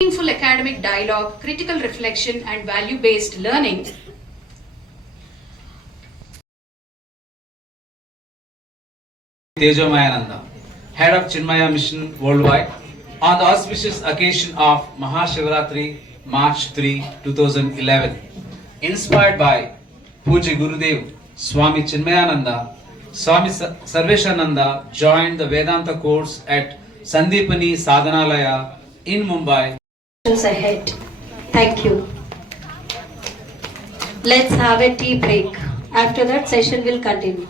meaningful academic dialogue, critical reflection, and value based learning Tejomayananda, head of Chinmaya Mission worldwide, on the auspicious occasion of Mahashivratri, March 3, 2011. Inspired by Puja Gurudev Swami Chinmayananda, Swami Sarveshananda joined the Vedanta course at Sandipani Sadhanalaya in Mumbai ahead. Thank you. Let's have a tea break. After that, session will continue.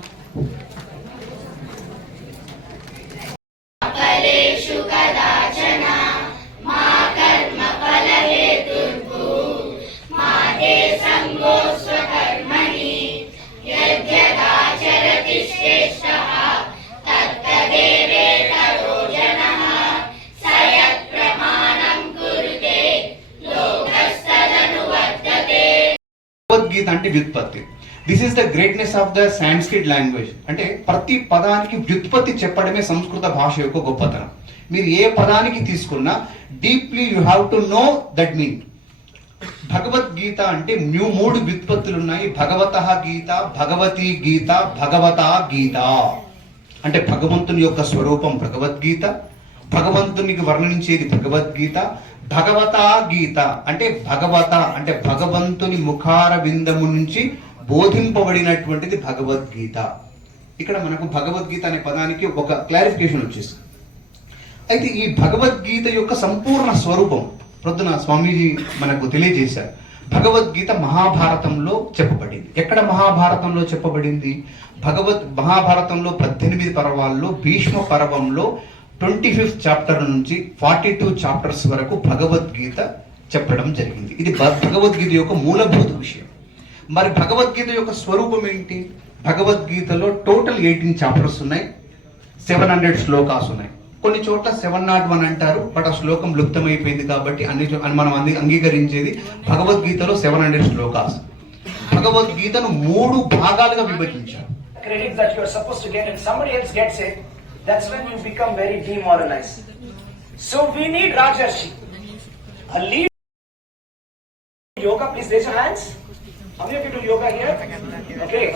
అంటే వ్యుత్పత్తి. This is the greatness of the Sanskrit language అంటే ప్రతి పదానికి వ్యుత్పత్తి చెప్పడమే సంస్కృత భాష యొక్క గొప్పతనం. మీరు ఏ పదానికి తీసుకున్నా deeply you have to know that mean Bhagavad Gita అంటే న్యూ మూడు వ్యుత్పత్తులు ఉన్నాయి భగవత గీత భగవతి గీత భగవతా గీత. అంటే భగవంతుని యొక్క స్వరూపం భగవద్గీత భగవంతునికి వర్ణించేది భగవద్గీత భగవతా గీత అంటే భగవత అంటే భగవంతుని ముఖార బిందము నుంచి బోధింపబడినటువంటిది భగవద్గీత. ఇక్కడ మనకు భగవద్గీత అనే పదానికి ఒక క్లారిఫికేషన్ వచ్చేసి అయితే ఈ భగవద్గీత యొక్క సంపూర్ణ స్వరూపం ప్రొద్దున స్వామీజీ మనకు తెలియజేశారు. భగవద్గీత మహాభారతంలో చెప్పబడింది. ఎక్కడ మహాభారతంలో చెప్పబడింది? భగవద్ మహాభారతంలో పద్దెనిమిది పర్వాల్లో భీష్మ పర్వంలో ట్వంటీ ఫిఫ్త్ చాప్టర్ నుంచి ఫార్టీ టూ చాప్టర్స్ వరకు భగవద్గీత చెప్పడం జరిగింది. ఇది భగవద్గీత యొక్క మూలభూత విషయం. మరి భగవద్గీత యొక్క స్వరూపం ఏంటి? భగవద్గీతలో టోటల్ ఎయిటీన్ చాప్టర్స్ ఉన్నాయి. సెవెన్ హండ్రెడ్ శ్లోకాస్ ఉన్నాయి. కొన్ని చోట్ల సెవెన్ నాట్ వన్ అంటారు బట్ ఆ శ్లోకం లుప్తమైపోయింది కాబట్టి అన్ని అని మనం అంది అంగీకరించేది భగవద్గీతలో సెవెన్ హండ్రెడ్ శ్లోకాస్. భగవద్గీతను మూడు భాగాలుగా విభజించారు. That's when you become very demoralized. So we need Rajarshi. A lead yoga, please raise your hands. How many of you do yoga here? Okay.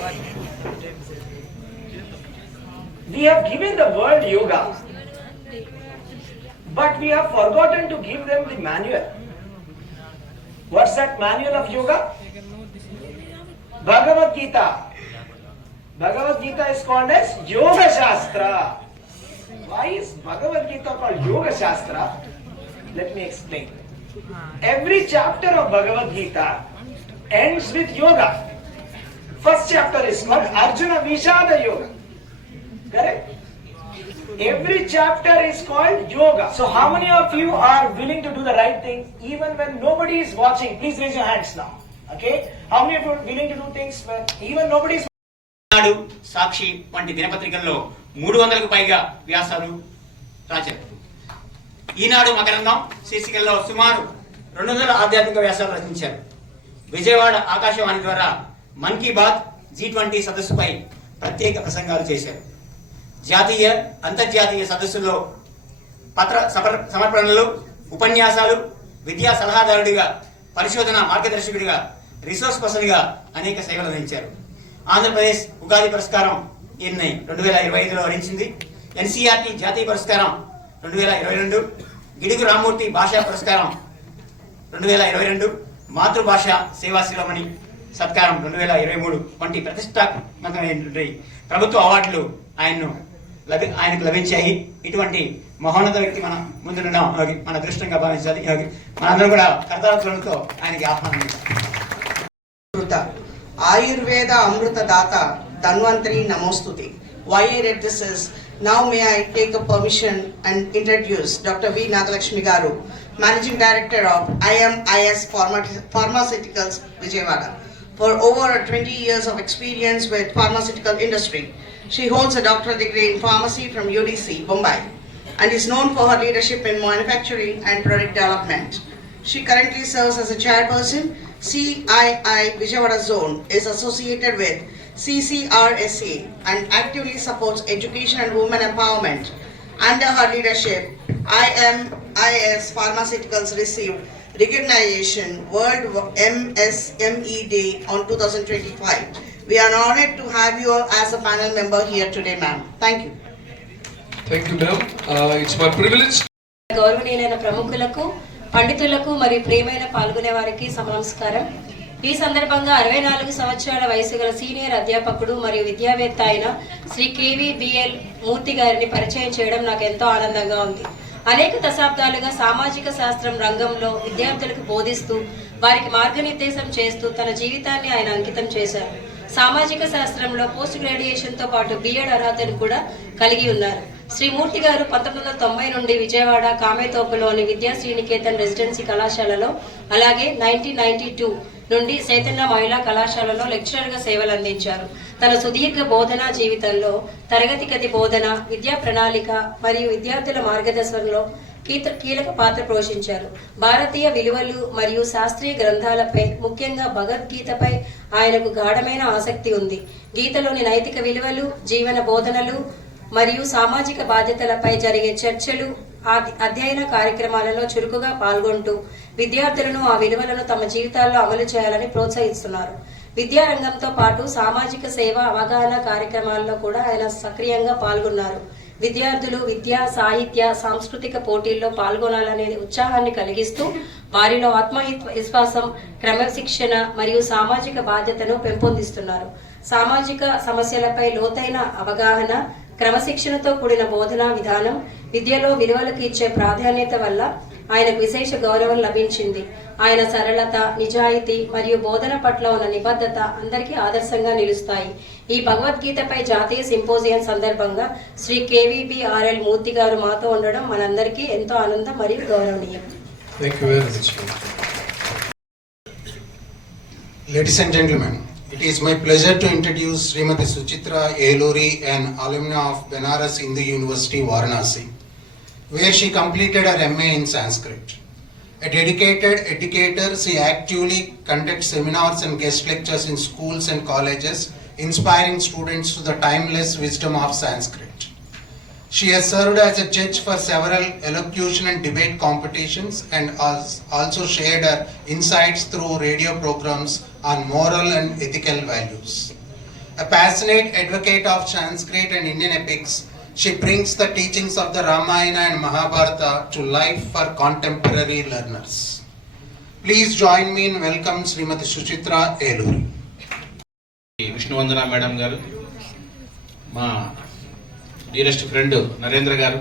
We have given the world yoga, but we have forgotten to give them the manual. What's that manual of yoga? Bhagavad Gita. Bhagavad Gita is called as Yoga Shastra. Why is Bhagavad Gita called Yoga Shastra? Let me explain. Every chapter of Bhagavad Gita ends with yoga. First chapter is called Arjuna Vishada Yoga. Correct? Every chapter is called yoga. So, how many of you are willing to do the right thing even when nobody is watching? Please raise your hands now. Okay? How many of you are willing to do things when even nobody is Eenadu Sakshi వంటి దినపత్రికల్లో మూడు వందలకు పైగా వ్యాసాలు రాశారు. ఈనాడు మకరందం శీర్షికల్లో సుమారు రెండు వందల ఆధ్యాత్మిక వ్యాసాలు రచించారు. విజయవాడ ఆకాశవాణి ద్వారా మన్ కీ బాత్ జీ ట్వంటీ సదస్సుపై ప్రత్యేక ప్రసంగాలు చేశారు. జాతీయ అంతర్జాతీయ సదస్సుల్లో పత్ర సమర్పణలు ఉపన్యాసాలు విద్యా సలహాదారుడిగా పరిశోధన మార్గదర్శకుడిగా రిసోర్స్ పర్సన్గా అనేక సేవలు అందించారు. ఆంధ్రప్రదేశ్ ఉగాది పురస్కారం ఎన్ఐ రెండు వేల ఇరవై ఐదులో వరించింది ఎన్సీఆర్టీ జాతీయ పురస్కారం రెండు వేల ఇరవై రెండు. గిడుగు రామ్మూర్తి భాషా పురస్కారం రెండు వేల ఇరవై రెండు. మాతృభాష సేవాశిరోమణి సత్కారం రెండు వేల ఇరవై మూడు. వంటి ప్రతిష్టాత్మకమైనటువంటి ప్రభుత్వ అవార్డులు ఆయన్ను లభి ఆయనకు లభించాయి. ఇటువంటి మహోన్నత వ్యక్తి మన ముందున్న మన అదృష్టంగా భావించాలి. మనందరం కూడా కర్తవ్యంతో ఆయనకి ఆహ్వానం అమృత. ఆయుర్వేద అమృత దాత Danwantari Namostuti. Why I read this is, now may I take a permission and introduce Dr. V. Nagalakshmi Garu, Managing Director of IMIS Pharmaceuticals Vijayawada. For over 20 years of experience with pharmaceutical industry, she holds a doctoral degree in pharmacy from UDC, Mumbai, and is known for her leadership in manufacturing and product development. She currently serves as a chairperson. CII Vijayawada Zone is associated with CCRSA and actively supports education and women empowerment. Under her leadership, IMIS Pharmaceuticals received recognition World MSME E Day on 2025. We are honored to have you as a panel member here today, ma'am. Thank you. Thank you, ma'am. Uh, it's my privilege గౌరవనీయులైన ప్రముఖులకు పండితులకు మరియు ప్రియమైన పాల్గొనే వారికి నమస్కారం ఈ సందర్భంగా అరవై నాలుగు సంవత్సరాల వయసు గల సీనియర్ అధ్యాపకుడు మరియు విద్యావేత్త అయిన శ్రీ కేవీబిఎల్ మూర్తి గారిని పరిచయం చేయడం నాకు ఎంతో ఆనందంగా ఉంది. అనేక దశాబ్దాలుగా సామాజిక శాస్త్రం రంగంలో విద్యార్థులకు బోధిస్తూ వారికి మార్గనిర్దేశం చేస్తూ తన జీవితాన్ని ఆయన అంకితం చేశారు. సామాజిక శాస్త్రంలో పోస్ట్ గ్రాడ్యుయేషన్తో పాటు బిఎడ్ అర్హతను కూడా కలిగి ఉన్నారు. శ్రీ మూర్తి గారు పంతొమ్మిది వందల తొంభై నుండి విజయవాడ కామేతోపులోని విద్యా శ్రీనికేతన్ రెసిడెన్సీ కళాశాలలో అలాగే నైన్టీన్ నైన్టీ టూ నుండి చైతన్య మహిళా కళాశాలలో లెక్చరర్గా సేవలు అందించారు తన సుదీర్ఘ బోధనా జీవితంలో తరగతి గది బోధన విద్యా ప్రణాళిక మరియు విద్యార్థుల మార్గదర్శనంలో కీత- కీలక పాత్ర పోషించారు. భారతీయ విలువలు మరియు శాస్త్రీయ గ్రంథాలపై ముఖ్యంగా భగవద్గీతపై ఆయనకు గాఢమైన ఆసక్తి ఉంది. గీతలోని నైతిక విలువలు జీవన బోధనలు మరియు సామాజిక బాధ్యతలపై జరిగే చర్చలు అధ్యయన కార్యక్రమాలలో చురుకుగా పాల్గొంటూ విద్యార్థులను ఆ విలువలను తమ జీవితాల్లో అమలు చేయాలని ప్రోత్సహిస్తున్నారు. విద్యారంగంతో పాటు సామాజిక సేవ అవగాహన కార్యక్రమాల్లో కూడా ఆయన సక్రియంగా పాల్గొన్నారు. విద్యార్థులు విద్యా సాహిత్య సాంస్కృతిక పోటీల్లో పాల్గొనాలనే ఉత్సాహాన్ని కలిగిస్తూ వారిలో ఆత్మవిశ్వాసం క్రమశిక్షణ మరియు సామాజిక బాధ్యతను పెంపొందిస్తున్నారు. సామాజిక సమస్యలపై లోతైన అవగాహన క్రమశిక్షణతో కూడిన బోధనా విధానం విద్యలో విలువలకు ఇచ్చే ప్రాధాన్యత వల్ల ఆయనకు విశేష గౌరవం లభించింది. ఆయన సరళత నిజాయితీ మరియు బోధన పట్ల ఉన్న నిబద్ధత అందరికీ ఆదర్శంగా నిలుస్తాయి. ఈ భగవద్గీతపై జాతీయ సింపోజియం సందర్భంగా శ్రీ కేవీబీఆర్ఎల్ మూర్తి గారు మాతో ఉండడం మనందరికీ ఎంతో ఆనందం మరియు గౌరవనీయం. It is very much. Ladies and gentlemen, it is my pleasure to introduce Srimati Suchitra Varanasi an alumna of Benares Hindu University, Varanasi, where she completed her MA in Sanskrit. A dedicated educator, she actively conducts seminars and guest lectures in schools and colleges, inspiring students to the timeless wisdom of Sanskrit. She has served as a judge for several elocution and debate competitions and has also shared her insights through radio programs on moral and ethical values. A passionate advocate of Sanskrit and Indian epics, she brings the teachings of the Ramayana and Mahabharata to life for contemporary learners. Please join me in welcome Srimati Suchitra Eluri. Vishnuvandana madam గారు మా dearest friend Narendra గారు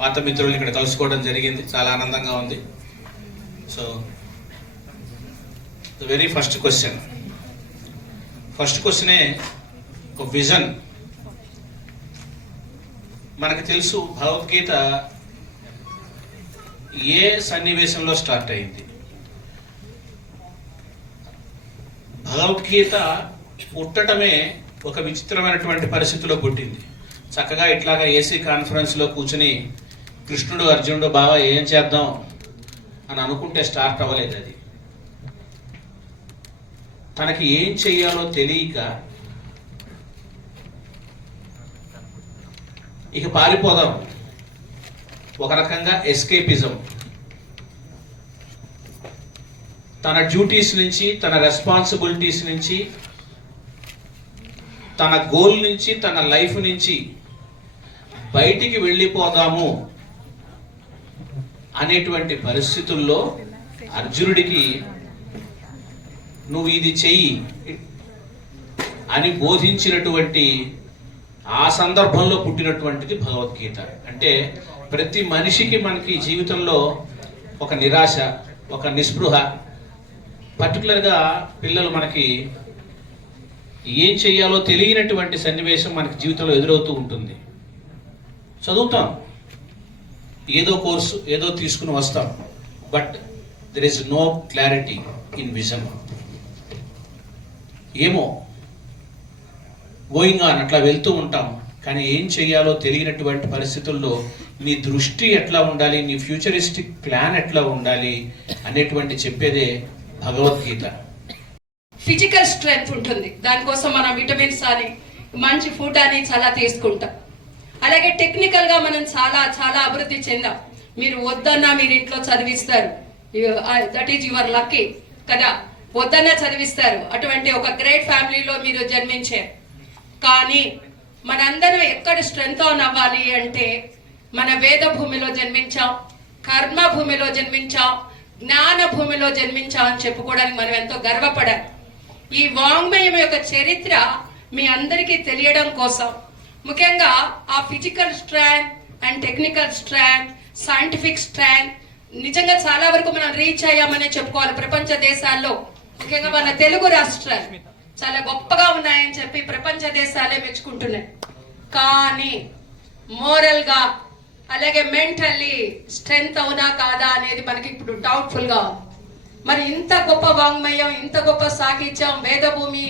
పాత మిత్రులు ఇక్కడ కలుసుకోవడం జరిగింది చాలా ఆనందంగా ఉంది so the very first question first క్వశ్చనే ఒక విజన్ మనకు తెలుసు భగవద్గీత ఏ సన్నివేశంలో స్టార్ట్ అయింది? భగవద్గీత పుట్టటమే ఒక విచిత్రమైనటువంటి పరిస్థితిలో పుట్టింది. చక్కగా ఇట్లాగా ఏసీ కాన్ఫరెన్స్లో కూర్చుని కృష్ణుడు అర్జునుడు బాబా ఏం చేద్దాం? అని అనుకుంటే స్టార్ట్ అవ్వలేదు అది. తనకి ఏం చెయ్యాలో తెలియక ఇక పారిపోదాం. ఒక రకంగా ఎస్కేపిజం. తన డ్యూటీస్ నుంచి తన రెస్పాన్సిబిలిటీస్ నుంచి తన గోల్ నుంచి తన లైఫ్ నుంచి బయటికి వెళ్ళిపోదాము అనేటువంటి పరిస్థితుల్లో అర్జునుడికి నువ్వు ఇది చెయ్యి అని బోధించినటువంటి ఆ సందర్భంలో పుట్టినటువంటిది భగవద్గీత. అంటే ప్రతి మనిషికి మనకి జీవితంలో ఒక నిరాశ ఒక నిస్పృహ. పర్టికులర్గా పిల్లలు మనకి ఏం చెయ్యాలో తెలియనటువంటి సన్నివేశం మనకి జీవితంలో ఎదురవుతూ ఉంటుంది. చదువుతాం. ఏదో కోర్సు ఏదో తీసుకుని వస్తాం. But there is no clarity in vision ఏమో గోయింగ్ ఆన్ అట్లా వెళ్తూ ఉంటాం. కానీ ఏం చేయాలో తెలియనటువంటి పరిస్థితుల్లో నీ దృష్టి ఎట్లా ఉండాలి నీ ఫ్యూచరిస్టిక్ ప్లాన్ ఎట్లా ఉండాలి అనేటువంటి చెప్పేదే భగవద్గీత. ఫిజికల్ స్ట్రెంగ్త్ ఉంటుంది. దానికోసం మనం విటమిన్స్ అని మంచి ఫుడ్ అని చాలా తీసుకుంటాం. అలాగే టెక్నికల్గా మనం చాలా చాలా అభివృద్ధి చెందాం. మీరు వద్దన్నా మీరు ఇంట్లో చదివిస్తారు. దట్ ఈజ్ యువర్ లక్కీ కదా. వద్దన్నా చదివిస్తారు. అటువంటి ఒక గ్రేట్ ఫ్యామిలీలో మీరు జన్మించారు. కానీ మనందరం ఎక్కడ స్ట్రెంగ్ ఆన్ అవ్వాలి అంటే మన వేద భూమిలో జన్మించాం కర్మ భూమిలో జన్మించాం జ్ఞాన భూమిలో జన్మించాం అని చెప్పుకోవడానికి మనం ఎంతో గర్వపడాలి. ఈ వాంగ్మయం యొక్క చరిత్ర మీ అందరికీ తెలియడం కోసం. ముఖ్యంగా ఆ physical strong and technical strong scientific strong నిజంగా చాలా వరకు మనం రీచ్ అయ్యామనే చెప్పుకోవాలి ప్రపంచ దేశాల్లో. ముఖ్యంగా మన తెలుగు రాష్ట్రాలు. చాలా గొప్పగా ఉన్నాయని చెప్పి ప్రపంచ దేశాలే మెచ్చుకుంటున్నాయి. కానీ మోరల్గా అలాగే మెంటల్లీ స్ట్రెంగ్త్ అవునా కాదా అనేది మనకి ఇప్పుడు డౌట్ఫుల్గా మరి ఇంత గొప్ప వాంగ్మయం ఇంత గొప్ప సాహిత్యం వేదభూమి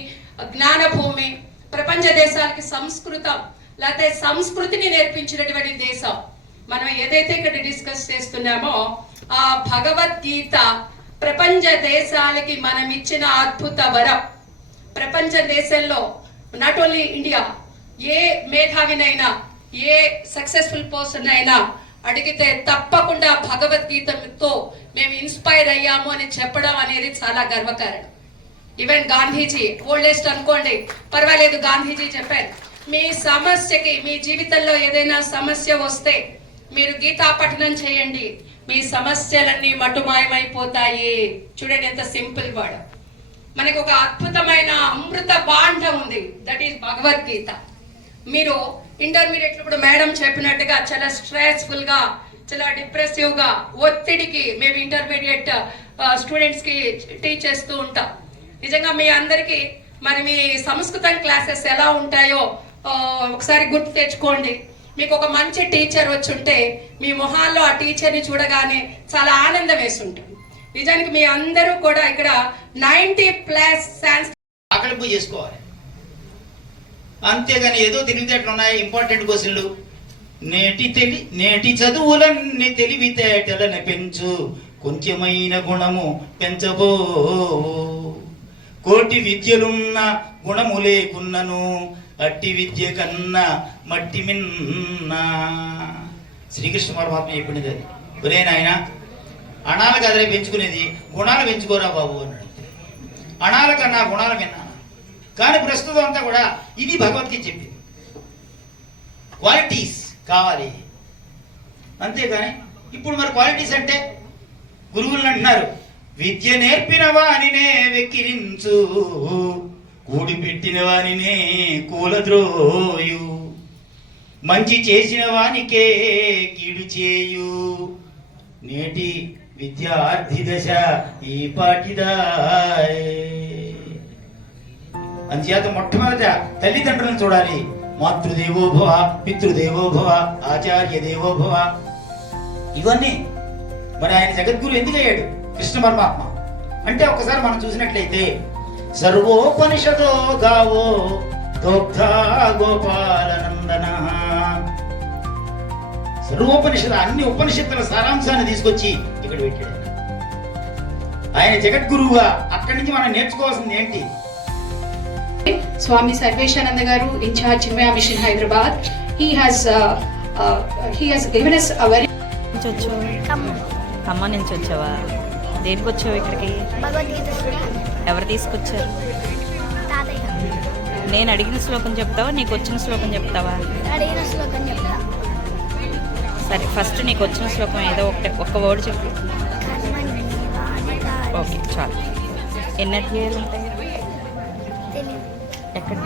జ్ఞానభూమి ప్రపంచ దేశాలకి సంస్కృతం లేకపోతే సంస్కృతిని నేర్పించినటువంటి దేశం. మనం ఏదైతే ఇక్కడ డిస్కస్ చేస్తున్నామో ఆ భగవద్గీత ప్రపంచ దేశాలకి మనం ఇచ్చిన అద్భుత వరం. ప్రపంచ దేశంలో నాట్ ఓన్లీ ఇండియా ఏ మేధావినైనా ఏ సక్సెస్ఫుల్ పర్సన్ అయినా అడిగితే తప్పకుండా భగవద్గీతతో మేము ఇన్స్పైర్ అయ్యాము అని చెప్పడం అనేది చాలా గర్వకారణం. ఈవెన్ గాంధీజీ ఓల్డెస్ట్ అనుకోండి పర్వాలేదు గాంధీజీ చెప్పారు మీ సమస్యకి మీ జీవితంలో ఏదైనా సమస్య వస్తే మీరు గీతా పఠనం చేయండి మీ సమస్యలన్నీ మటుమాయమైపోతాయి. చూడండి ఎంత సింపుల్ వర్డ్. మనకు ఒక అద్భుతమైన అమృత బాండ ఉంది. That is Bhagavad Gita. మీరు ఇంటర్మీడియట్ ఇప్పుడు మేడం చెప్పినట్టుగా చాలా స్ట్రెస్ఫుల్గా చాలా డిప్రెసివ్గా ఒత్తిడికి మేము ఇంటర్మీడియట్ స్టూడెంట్స్కి టీచ్ చేస్తూ ఉంటాం. నిజంగా మీ అందరికీ మరి మీ సంస్కృతం క్లాసెస్ ఎలా ఉంటాయో ఒకసారి గుర్తు తెచ్చుకోండి. మీకు ఒక మంచి టీచర్ వచ్చి ఉంటే మీ మొహాల్లో ఆ టీచర్ని చూడగానే చాలా ఆనందం వేస్తుంటుంది నిజానికి మీ అందరూ కూడా ఇక్కడ నైన్టీ ప్లస్ సైన్స్. ఆకలింపు చేసుకోవాలి. అంతేగాని ఏదో తెలివితేటలు ఉన్నాయి ఇంపార్టెంట్ క్వశ్చన్లు నేటి తెలి నేటి చదువులన్నీ తెలివితేటలను పెంచు. కొంచెమైన గుణము పెంచబో. కోటి విద్యలున్న గుణము లేకున్నను అట్టి విద్య కన్నా మట్టి మిన్న. శ్రీకృష్ణ పరమాత్మ చెప్పింది అది. ఒరే నాయన అణాలు కదలే పెంచుకునేది గుణాలు పెంచుకోరా బాబు అని. అణాల కన్నా గుణాలు విన్నాను. కానీ ప్రస్తుతం అంతా కూడా ఇది భగవద్గీత చెప్పింది. క్వాలిటీస్ కావాలి. అంతేగాని ఇప్పుడు మరి క్వాలిటీస్ అంటే గురువులు అంటున్నారు విద్య నేర్పిన వానినే వెక్కిరించు కూడి పెట్టిన వానినే కూలద్రోయు మంచి చేసిన వానికే కీడు చేయు. నేటి విద్యార్థి దశ ఈ పాటిదాయే అందుచేత మొట్టమొదట తల్లిదండ్రులను చూడాలి. మాతృదేవో భవ పితృదేవో భవ ఆచార్య దేవో భవ ఇవన్నీ మరి ఆయన జగద్గురు ఎందుకు అయ్యాడు కృష్ణ పరమాత్మ. అంటే ఒకసారి మనం చూసినట్లయితే సర్వోపనిషదో గావో దోగ్ధా గోపాలనందన. సర్వోపనిషద అన్ని ఉపనిషత్తుల సారాంశాన్ని తీసుకొచ్చి ఇక్కడ పెట్టాడు. ఆయన జగద్గురువుగా అక్కడి నుంచి మనం నేర్చుకోవాల్సింది ఏంటి? Swami Sarveshananda Garu, in charge Chinmaya Mission Hyderabad, he has uh, uh, he has given us a very నుంచి వచ్చావు ఖమ్మం నుంచి వచ్చావా? దేనికి వచ్చావు ఇక్కడికి? భగవద్గీత ఎవరు తీసుకొచ్చారు? నేను అడిగిన శ్లోకం చెప్తావా? నీకు వచ్చిన శ్లోకం చెప్తావా? అడిగిన శ్లోకం చెప్తా. సరే ఫస్ట్ నీకు వచ్చిన శ్లోకం ఏదో ఒకటే ఒక్క వర్డ్ చెప్పు. ఓకే చాలు. ఎన్ని అధ్యాయాలు ఉంటాయి? ఎక్కడ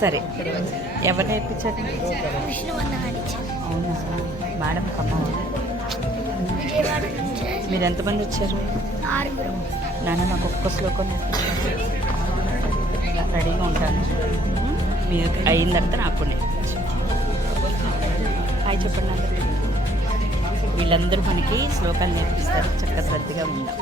సరే. ఎవరు నేర్పించారు? అవునా మేడం నుంచి మీరు ఎంతమంది వచ్చారు? నాన్న నాకు ఒక్క శ్లోకం నేర్పించండి. రెడీగా ఉంటాను. మీరు అయిన తర్వాత నాకు నేర్పించు హాయ్ చెప్పండి అందరికీ వీళ్ళందరూ మనకి శ్లోకాలు నేర్పిస్తారు. చక్కగా శ్రద్ధగా ఉందాం